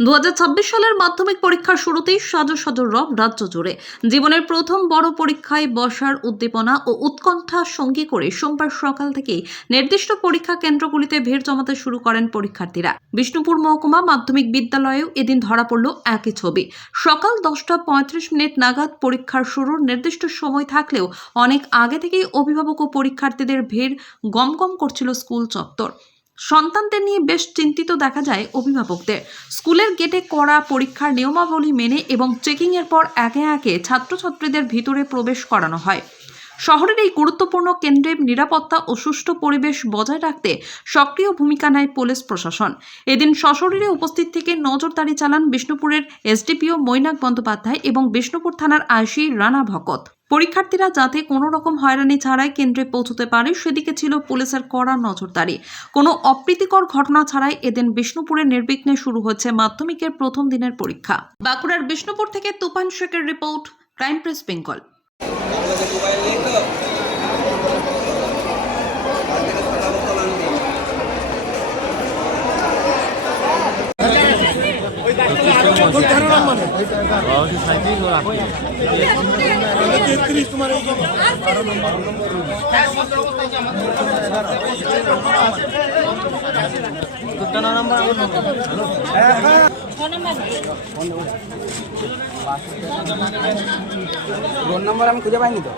2026 সালের মাধ্যমিক পরীক্ষার শুরুতেই সাজো সাজো রব রাজ্য জুড়ে। জীবনের প্রথম বড় পরীক্ষায় বসার উদ্দীপনা ও উৎকণ্ঠা সঙ্গী করে সোমবার সকাল থেকেই নির্দিষ্ট পরীক্ষা কেন্দ্রগুলিতে ভিড় জমাতে শুরু করেন পরীক্ষার্থীরা। বিষ্ণুপুর মহকুমা মাধ্যমিক বিদ্যালয়েও এদিন ধরা পড়ল একই ছবি। সকাল 10:35 নাগাদ পরীক্ষার শুরুর নির্দিষ্ট সময় থাকলেও অনেক আগে থেকেই অভিভাবক ও পরীক্ষার্থীদের ভিড় গমগম করছিল স্কুল চত্বর। সন্তানদের নিয়ে বেশ চিন্তিত দেখা যায় অভিভাবকদের। স্কুলের গেটে করা পরীক্ষার নিয়মাবলী মেনে এবং চেকিং এর পর একে একে ছাত্রছাত্রীদের ভিতরে প্রবেশ করানো হয়। শহরের এই গুরুত্বপূর্ণ কেন্দ্রে নিরাপত্তা ও সুষ্ঠু পরিবেশ বজায় রাখতে সক্রিয় ভূমিকা নেয় পুলিশ প্রশাসন। এদিন সশরীরে উপস্থিত থেকে নজরদারি চালান বিষ্ণুপুরের এসডিপিও মৈনাক বন্দ্যোপাধ্যায় এবং বিষ্ণুপুর থানার আইসি রানা ভকত। পরীক্ষার্থীরা যাতে কোনো রকম হয়রানি ছাড়াই কেন্দ্রে পৌঁছতে পারে সেদিকে ছিল পুলিশের কড়া নজরদারি। কোনো অপ্রীতিকর ঘটনা ছাড়াই এদিন বিষ্ণুপুরে নির্বিঘ্নে শুরু হচ্ছে মাধ্যমিকের প্রথম দিনের পরীক্ষা। বাঁকুড়ার বিষ্ণুপুর থেকে তুফান শেখের report, crime press Bengal. Roll number আমি খুঁজে পাইনি তো।